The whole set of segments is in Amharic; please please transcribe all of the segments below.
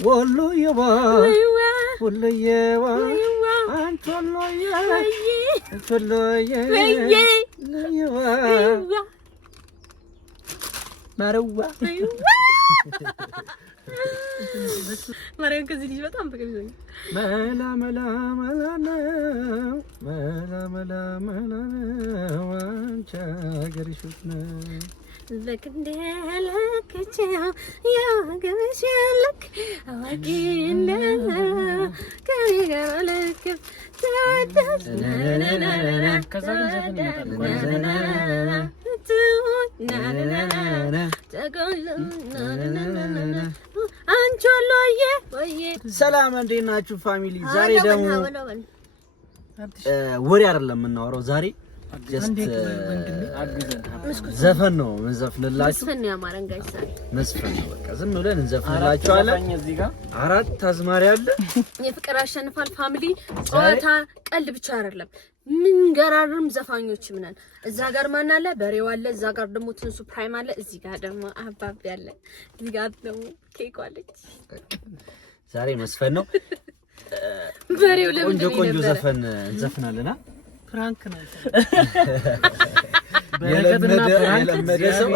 والله يبا والله يبا أنت والله يبا أنت والله يبا مروة ማርያም ከዚህ ልጅ በጣም ፍቅር ይዞኝ መላ መላ መላ መላ መላ መላ አንቺ አገርሽ ነው ለክንዴ ለከቸው ያገርሽ ለክ አዋቂነ ከሚገርልክ ታደስ ነነነነ ከዛን ሰላም እንዴት ናችሁ ፋሚሊ? ዛሬ ደግሞ ወሬ አይደለም የምናወራው። ዛሬ ጀስት ዘፈን ነው እንዘፍንላችሁ። መስፈን ነው በቃ ዝም ብለን እንዘፍንላችኋለን። አራት አዝማሪ አለ። የፍቅር ያሸንፋል ፋሚሊ። ጨዋታ ቀልድ ብቻ አይደለም፣ ምን ገራርም ዘፋኞች ምናን። እዛ ጋር ማን አለ? በሬው አለ። እዛ ጋር ደግሞ ትንሱ ፕራይም አለ። እዚህ ጋር ደግሞ አባቢ አለ። እዚህ ጋር ደግሞ ኬክ አለች። ዛሬ መስፈን ነው። በሬው ለምን ቆንጆ ዘፈን እንዘፍናለና ፍራንክ ነው። የለመደ ሰው።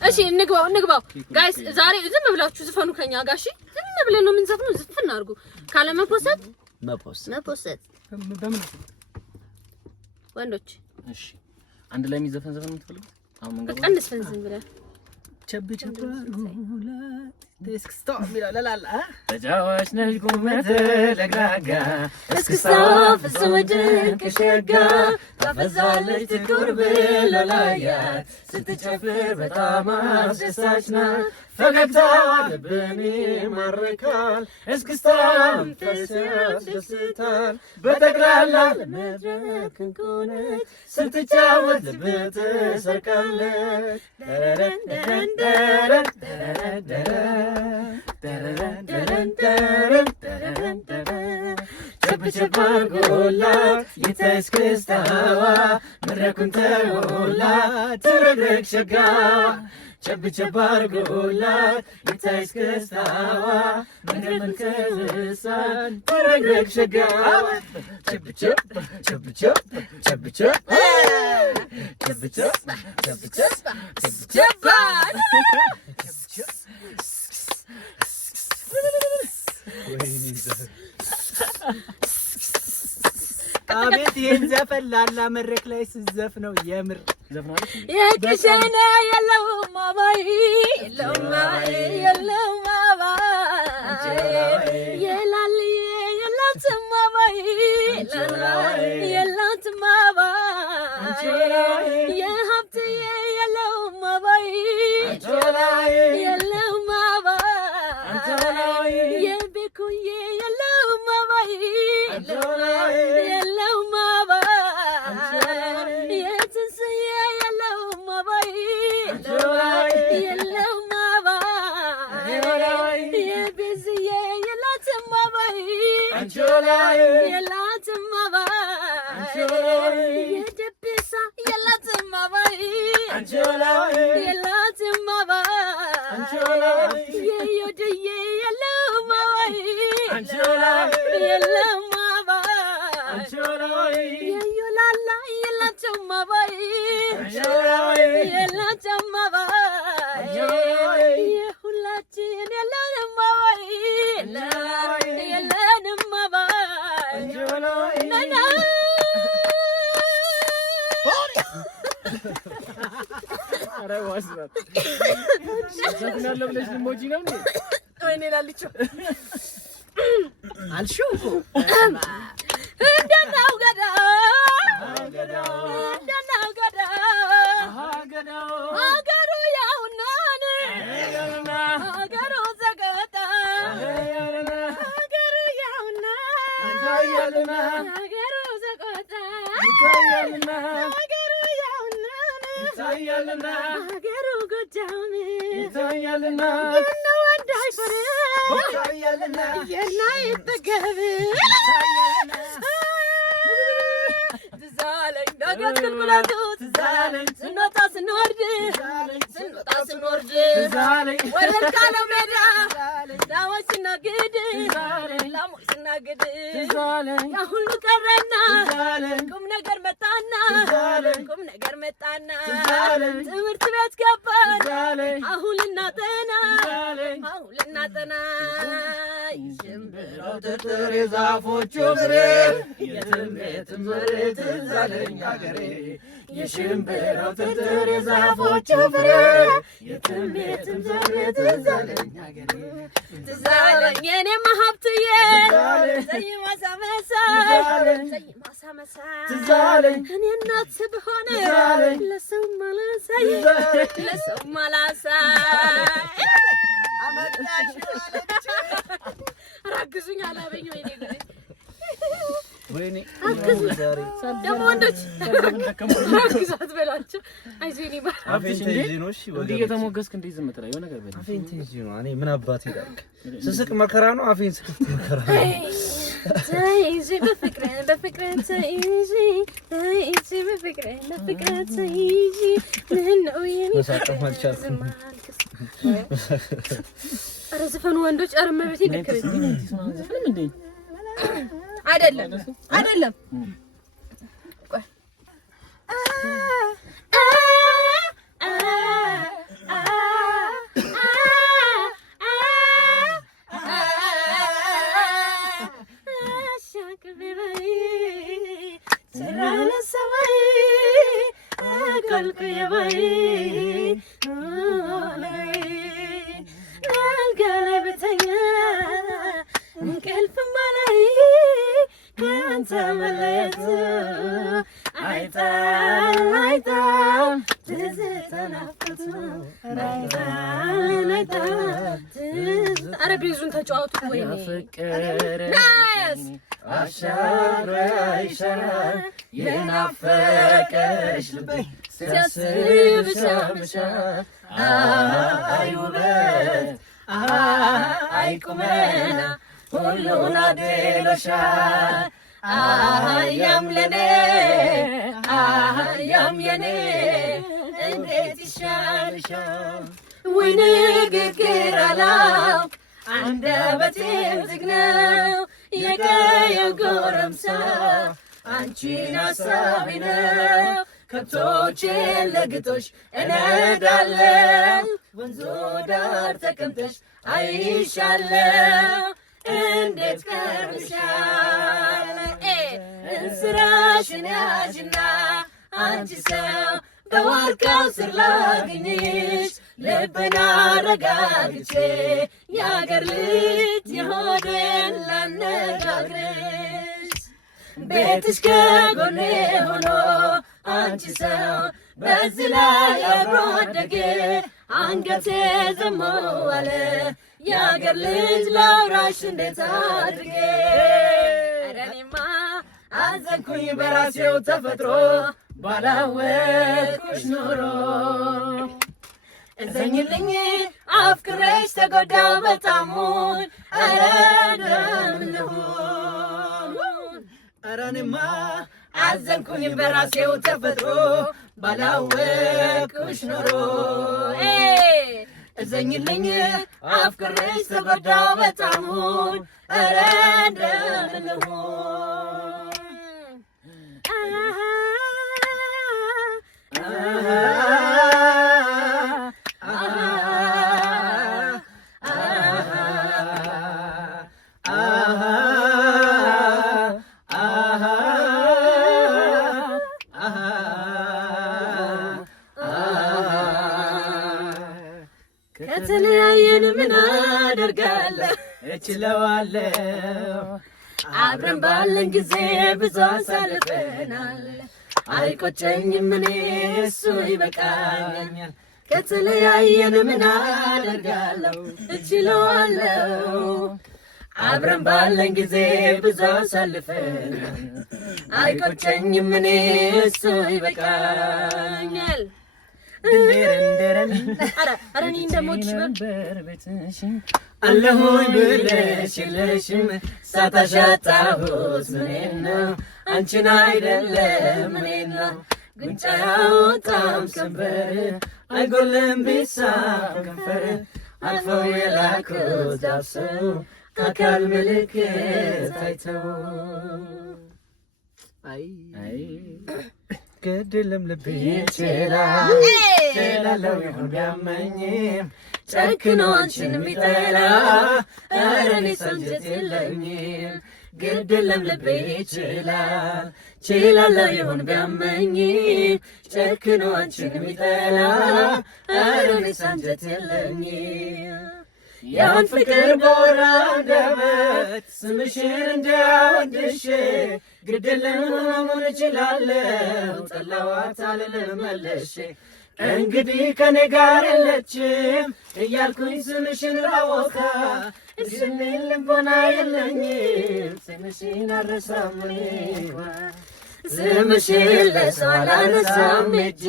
እሺ እንግባው ጋይስ። ዛሬ ዝም ብላችሁ ዝፈኑ ከኛ ጋር። እሺ ዝም ብለን ነው የምንዘፍነው። ዝፍን አድርጉ ካለ መፖሰት በምን ወንዶች። እሺ አንድ ላይ የሚዘፈን ዘፈን የምትፈልጉ? አሁን መንገድ ቀንስ ፈንዝም ብለ ቸብ አርጉላ እስክስታ ሚላላላ ተጃዋች ነሽ ቁመት ለጋጋ እስክስታ ፍጹም ድንቅ ሸጋ ታፈዛለች ትኩር ብለላያ ስትጨፍር በጣም አስደሳች ናት። ፈገግታዋ ልብን ይማርካል። እስክስታ መንፈስ ያስደስታል። በጠቅላላ ለመድረክ እንቁ ነች። ስትጫወት ልብ ትሰርቃለች። ቸብ አርጎላት ይታይ እስክስታዋ መድረኩን ተሞላት ትረግረግ ሸጋዋ ቸብ አርጎላት ይታይ እስክስታዋ መድረኩን ከልሳን ትረግረግ ሸጋዋ ቸብ አቤት ይሄን ዘፈን ላላ መድረክ ላይ ስዘፍ ነው የምር ዘፈናለች። የክሽነ የለውም አባይ የለውም አባይ የላልዬ የላትም አባይ የላትም አባይ የሀብትዬ የለውም አባይ የለውም አባይ የቤኩዬ የለውም አባይ የለውም አባይ የትንስዬ የለውም አባይ የለውም አባይ የቤዝዬ የላትም አባይ የላትም አባይ የደቤሳ የላትም አባይ የላትም አባይ የዮድዬ የለውም አባይ የለውም አባይ የዮላላ የላቸውም አባይ የላቸውም አባይ የሁላችን የለንም አባይ የለንም አባይ ነና አረዋስራት ዘፈናለሁ ብለሽ ሞጂ ነው እንዴ? ወይኔ ላልችው አልሽው እኮ እንደናው ገዳ አገሩ ያውናን አገሩ ዘገጣ አገሩ ያውናን አገሩ ዘገጣ አገሩ ያውናን አገሩ ጎጃም ይታያልና እና ወንድ አይፈርም ይታያልና የናይጠገብ ትዛለኝ ዳገት ጉልጉለቱ ትዛለኝ ስንወጣ ስንወርድ ትዛለኝ ወለል ካለው ሜዳ ላሞች ሲናገድ ላሞች ሲናገድ ትዛለኝ ያ ሁሉ ቀረና ትዛለኝ ቁም ነገር መጣና ቁም ነገር መጣና ትዛለኝ ትምህርት ቤት ገባን ትዛለኝ አሁን ልናጠና ትዛለኝ አሁን ልናጠና ሽምብራው ትርትር የዛፎቹ ፍሬ የትም የትም መሬት ትዛለኝ አገሬ የሽምብራው ትርትር የዛፎቹ ፍሬ የትም የትም መሬት ትዛለኝ አገሬ ትዛለኝ የኔማ ሀብትዬ ዘይ ማሳ መሳ ትዛለኝ እኔ እናት ብሆን ትዛለኝ ለሰው ማላሳይ ለሰው ማላሳይ አግዙኝ አላበኝ ወይኔ ደግሞ ወንዶች አግዛት በላቸው። አይዞኝ እየተሞገስክ እንዴት ዝም ትላለህ? የሆነ ነገር በል። አፌን ትይዥ ነው። እኔ ምን አባቴ ዳልክ? ስስቅ መከራ ነው። አፌን ስክፍት መከራ ነው። ተይዤ በፍቅር ተይዤ በፍቅር ተይዤ ምነው የኔ መሳቀፍ አልቻልኩም። ኧረ ዝፈኑ ወንዶች። ኧረ መቤቴ ልክር አይደለም ቆይ አረቤዙን ተጫወቱ ወይ ፍቅር አሻራ ይሻራል የናፈቀሽ ልቤ ሲያስብሽ አይ ውበት አይ ቁመና ሁሉን አድሎሻል ያም ለኔ ያም የኔ እንዴት ይሻልሻል ወይ ንግግር አላውቅ አንደበቴም ዝግ ነው የቀየው ጎረምሳ አንቺን አሳቢ ነው ከብቶቼን ለግጦሽ እነዳለሁ ወንዙ ዳር ተቀምጠሽ አይሻለሁ እንዴት ቀርብሻል እንስራሽን ያዥና አንቺ ሰው በዋርካው ስር ላግኝሽ ልቤን አረጋግቼ የአገር ልጅ የሆዴን ላነጋግርሽ ቤትሽ ከጎኔ ሆኖ አንቺ ሰው በዚህ ላይ አብሮ አደጌ አንገቴ ዘሞ አለ የአገር ልጅ ላውራሽ እንዴት አድርጌ ኧረ እኔማ አዘንኩኝ በራሴው ተፈጥሮ ባላወቅኩሽ ኖሮ እዘኝልኝ አፍቅሬሽ ተጎዳው በጣሙን ኧረ እንደምንሁን ኧረ እኔማ አዘንኩኝ በራሴው ተፈጥሮ ባላወቅኩሽ ኖሮ እዘኝልኝ አፍቅሬሽ ተጎዳው በጣሙን ኧረ እንደምንሁን ከተለያየን ምን አደርጋለሁ እችለዋለሁ አብረን ባለን ጊዜ ብዙ አሳልፈናል አይቆጨኝም እኔ እሱ ይበቃኛል ከተለያየን ምን አደርጋለሁ እችለዋለሁ አብረን ባለን ጊዜ ብዙ አሳልፈናል አይቆጨኝም እኔ እሱ ይበቃኛል አረኒ እንደሞች ነበር ቤትሽን አለሁኝ ብለሽ የለሽም ሳታሻጣሁት ምኔን ነው አንቺን አይደለም ምኔን ነው ጉንጫ ያወጣም ሰንበር አይጎልም ቢሳም ከንፈር አልፈው የላኩት ዳብሰው አካል ምልክት አይተው አይ ገድልም ልብ ይችላል ችላለው ይሁን ቢያመኝም ጨክኖ አንቺን የሚጠላ ኧረ እኔስ አንጀት የለኝም ገድልም ልብ ይችላል ችላለው ይሁን ቢያመኝም ጨክኖ አንቺን የሚጠላ ኧረ እኔስ አንጀት የለኝም ያን ፍቅር በወራ አንደበት ስምሽን እንዳወድሽ ግድልም መሆን እችላለሁ ጠላዋት አልልም መልሼ እንግዲህ ከኔ ጋር የለችም እያልኩኝ ስምሽን ላወካ እስሚል ልቦና የለኝም ስምሽን አልረሳም ስምሽን ለሰው አላነሳም እጄ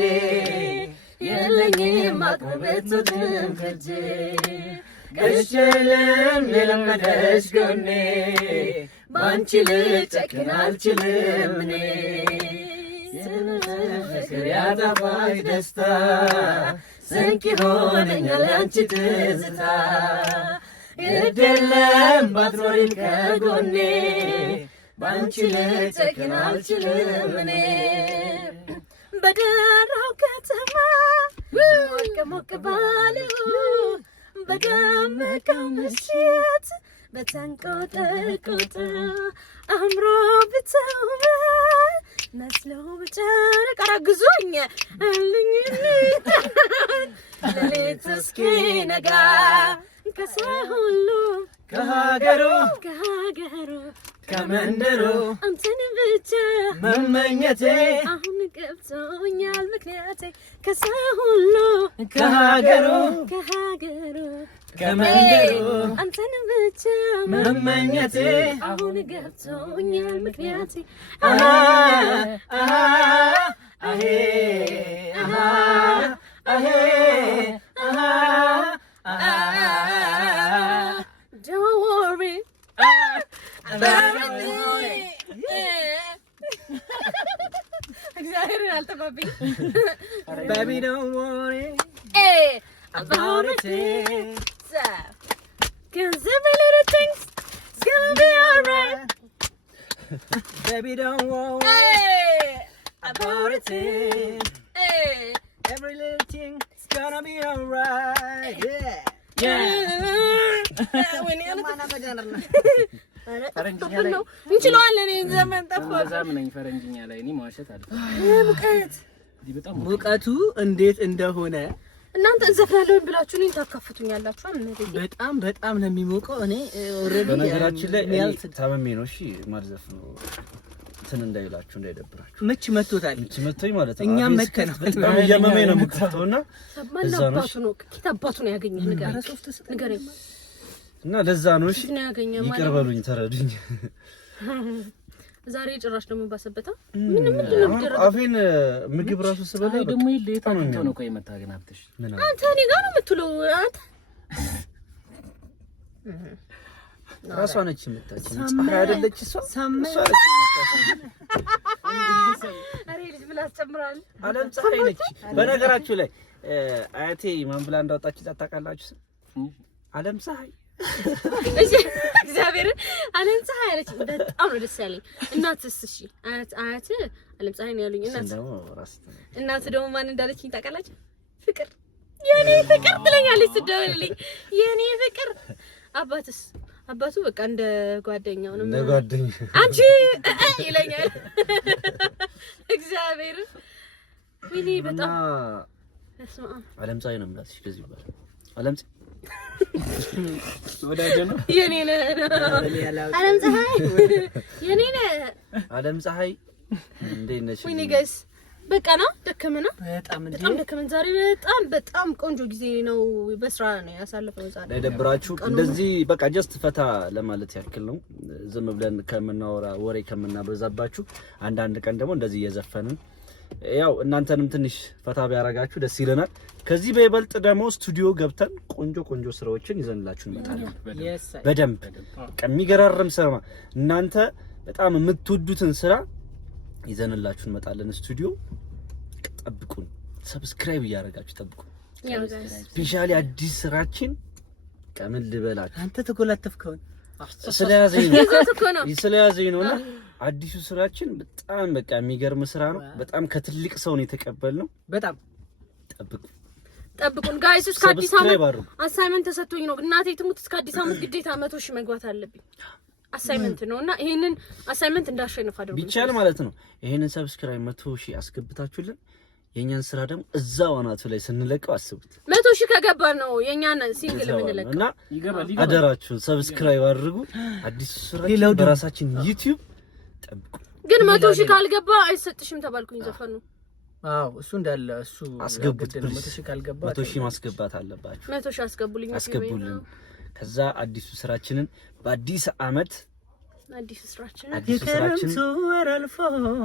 የለኝም አቅርቤቱትም ከጄ ገሽልም የለመደሽ ጎኔ ባንቺ ልጨክን አልችልም እኔ ፍቅር ያጣፋጭ ደስታ ስንቅ ይሆነኛል ያንቺ ትዝታ የለም ባትኖሪም ከጎኔ ባንቺ ልጨክን አልችልም እኔ በደራው ከተማ ሞቅ ሞቅ ባለው በደመቀው ምሽት በተንቆጠቆጠ አምሮ ብተውበ መስለው በጨረቃ አግዞኝ አልኝልኝ ለሌት እስኪ ነጋ ከሰው ሁሉ ከሀገሩ ከመንደሩ አንተን ብቻ መመኘቴ አሁን ገብቶኛል ምክንያቴ ከሰው ሁሉ ከሀገሩ ከመንደሩ አንተን ብቻ መመኘቴ አሁን ገብቶኛል ምክንያቴ Don't worry እግዚአብሔርን አልጠፋብኝ Baby don't worry about it ገንዘብ little things it's gonna be alright Baby don't worry about it Every little thing it's gonna be alright እንችለዋለን ዘመን ጠፋ ፈረንጅኛ ላይ እኔ መዋሸት አለ ሙቀቱ እንዴት እንደሆነ እናንተ እንዘፍናለን ብላችሁ እኔን ታካፍቱኛላችሁ አልነዚህ በጣም ነው የሚሞቀው እኔ ኦሬዲ በነገራችን ላይ ታመሜ ነው እሺ ማልዘፍ ነው እንትን እንዳይላችሁ እንዳይደብራችሁ ምች መቶታል ምች መቶኝ ማለት ነው እኛም መከነው በጣም እያመመኝ ነው የምከፍተውና ሰማናባቱ ነው ኪታባቱ ነው ያገኘህ ንገረኝ እና ለዛ ነው እሺ ይቅር በሉኝ ተረዱኝ ዛሬ ጭራሽ ደግሞ ባሰበታ ምንም ነው የሚደረገው አፌን ምግብ ራሱ ስበላ ደግሞ ይሌታ ነው ቆይ መታገናብትሽ አንተ እኔ ጋር ነው የምትለው አንተ ራሷ ነች የምታችን ፀሐይ አይደለች እሷ አሬ ልጅ ብላ አስጨምራል አለም ፀሐይ ነች በነገራችሁ ላይ አያቴ ማን ብላ እንዳወጣች ታውቃላችሁ አለም ፀሐይ እሺ እግዚአብሔር አለም ፀሐይ አለች በጣም ነው ደስ ያለኝ እናትስ እሺ አያት አለም ፀሐይ ነው ያሉኝ እናት ደግሞ ማን እንዳለችኝ ታውቃላችሁ ፍቅር የኔ ፍቅር ብለኛለች ስትደውልልኝ የኔ ፍቅር አባቱ በቃ እንደ ጓደኛው ነው እንደ ጓደኛ አንቺ ይለኛል እግዚአብሔር ወይኔ በጣም አለም ፀሐይ ነው የምላትሽ ከዚህ በኋላ አለም ወዳጄ ነው የኔ ነህ አለም ፀሐይ የኔ ነህ አለም ፀሐይ እንዴት ነሽ ወይኔ ጋይስ በቃ ነው ደከመና በጣም ደከመን ዛሬ በጣም ቆንጆ ጊዜ ነው በስራ ነው ያሳለፈው ዛሬ ለደብራችሁ እንደዚህ በቃ ጀስት ፈታ ለማለት ያክል ነው ዝም ብለን ከምናወራ ወሬ ከምናበዛባችሁ አንዳንድ ቀን ደግሞ እንደዚህ እየዘፈንን ያው እናንተንም ትንሽ ፈታ ቢያረጋችሁ ደስ ይለናል ከዚህ በይበልጥ ደግሞ ስቱዲዮ ገብተን ቆንጆ ስራዎችን ይዘንላችሁ እንመጣለን በደንብ ከሚገራርም ስራ እናንተ በጣም የምትወዱትን ስራ ይዘንላችሁ እንመጣለን ስቱዲዮ ጠብቁን ሰብስክራይብ እያደረጋችሁ ጠብቁ። ያው ጋይስ ስፔሻሊ አዲስ ስራችን ከምን ልበላችሁ አንተ ተጎላተፍከው ስለያዘኝ ነውና አዲሱ ስራችን በጣም በቃ የሚገርም ስራ ነው። በጣም ከትልቅ ሰው ነው የተቀበልነው። በጣም ጠብቁን ጋይስ። እስከ አዲስ አመት አሳይመንት ተሰጥቶኝ ነው እናቴ ትሙት እስከ አዲስ አመት ግዴታ 100 ሺህ መግባት አለብኝ። አሳይመንት ነውና ይሄንን አሳይመንት እንዳሸንፍ አድርጉ ቢቻል ማለት ነው። ይሄንን ሰብስክራይብ 100 ሺህ አስገብታችሁልን የኛን ስራ ደግሞ እዛው አናቱ ላይ ስንለቀው አስቡት። 100 ሺህ ከገባ ነው የኛን ሲንግል የምንለቀው እና አደራችሁን ሰብስክራይብ አድርጉ። አዲሱ ስራ በራሳችን ዩቲዩብ ጠብቁ። ግን 100 ሺህ ካልገባ አይሰጥሽም ተባልኩኝ ዘፈኑ። አዎ እሱ እንዳለ እሱ አስገቡት። 100 ሺህ ካልገባ 100 ሺህ ማስገባት አለባችሁ። 100 ሺህ አስገቡልን። ከዛ አዲሱ ስራችንን በአዲስ አመት አዲስ ስራችን ወር አልፎ ነው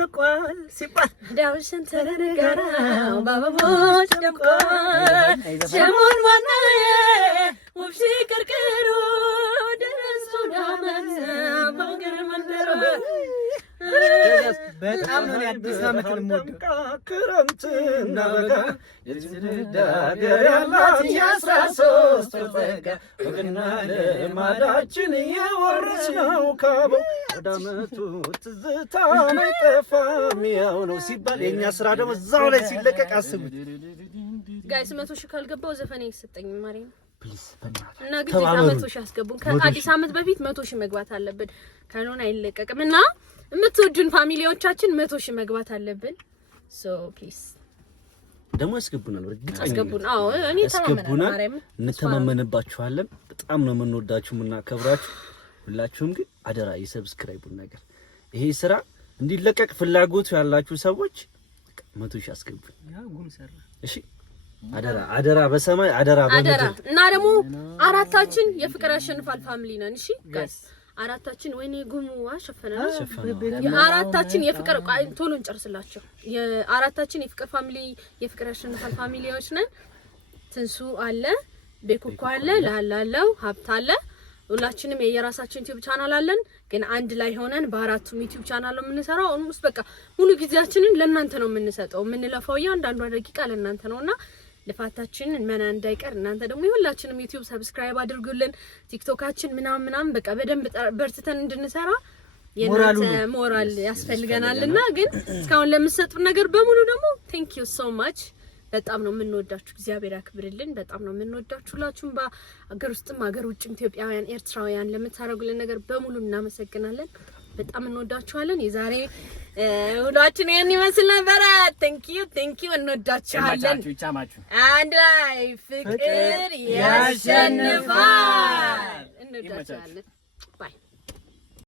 ለቋል ሲባል ዳውሽን ተረጋጋው ባባቦች ደምቋል ጀሙን ማናዬ ውብሽ ቅርቅሩ ደረሱ ዳመን ባገር መንደሩ በጣም ነው አዲስ አመት ልሞድ ክረምትና በጋ የትዳገር ያላት የ13 ወርዘጋ ወግና ልማዳችን የወረስነው ካበው ወደ አመቱ ትዝታ አይጠፋም ያው ነው ሲባል የኛ ስራ ደግሞ እዛው ላይ ሲለቀቅ አስቡት ጋይስ። 100 ሺህ ካልገባው ዘፈኔ ይሰጠኝ ማርያም ፕሊዝ በእናትህ እና ግዴታ 100 ሺህ አስገቡን። ከአዲስ አመት በፊት 100 ሺህ መግባት አለብን። ካልሆነ አይለቀቅም እና የምትወዱን ፋሚሊዎቻችን 100 ሺህ መግባት አለብን። ሶ ፕሊዝ ደግሞ ያስገቡናል። እርግጠኛ አስገቡን። አዎ እኔ ተማመናለሁ። እንተማመንባችኋለን። በጣም ነው የምንወዳችሁ የምናከብራችሁ። ሁላችሁም ግን አደራ የሰብስክራይቡን ነገር ይሄ ስራ እንዲለቀቅ ፍላጎቱ ያላችሁ ሰዎች 100 ሺህ አስገቡን። እሺ አደራ በሰማይ አደራ በምድር እና ደግሞ አራታችን የፍቅር ያሸንፋል ፋሚሊ ነን። እሺ ጋይስ አራታችን ወይኔ ጉሙ አሸፈነና የአራታችን የፍቅር ቶሎ እንጨርስላችሁ። የአራታችን የፍቅር ፋሚሊ የፍቅር ያሸንፋል ፋሚሊዎች ነን። ትንሱ አለ፣ ቤኩኮ አለ፣ ላላለው ሀብት አለ። ሁላችንም የየራሳችን ዩቲዩብ ቻናል አለን። ግን አንድ ላይ ሆነን በአራቱም ዩቲዩብ ቻናል ነው የምንሰራው። ኦልሞስት በቃ ሙሉ ጊዜያችንን ለእናንተ ነው የምንሰጠው። የምንለፋው እያንዳንዷ ደቂቃ ለእናንተ ነውና ልፋታችንን መና እንዳይቀር እናንተ ደግሞ የሁላችንም ዩቲዩብ ሰብስክራይብ አድርጉልን። ቲክቶካችን ምናምን በቃ በደንብ በርትተን እንድንሰራ የናንተ ሞራል ያስፈልገናልና ግን እስካሁን ለምትሰጡን ነገር በሙሉ ደግሞ ቴንክ ዩ ሶ ማች። በጣም ነው የምንወዳችሁ። እግዚአብሔር ያክብርልን። በጣም ነው የምንወዳችሁ። ሁላችሁም በአገር ውስጥም አገር ውጭም ኢትዮጵያውያን ኤርትራውያን ለምታረጉልን ነገር በሙሉ እናመሰግናለን። በጣም እንወዳችኋለን። የዛሬ ሁላችን ይሄን ይመስል ነበር። ቴንክ ዩ እንወዳችኋለን። አንድ ላይ ፍቅር ያሸንፋል። እንወዳችኋለን። ባይ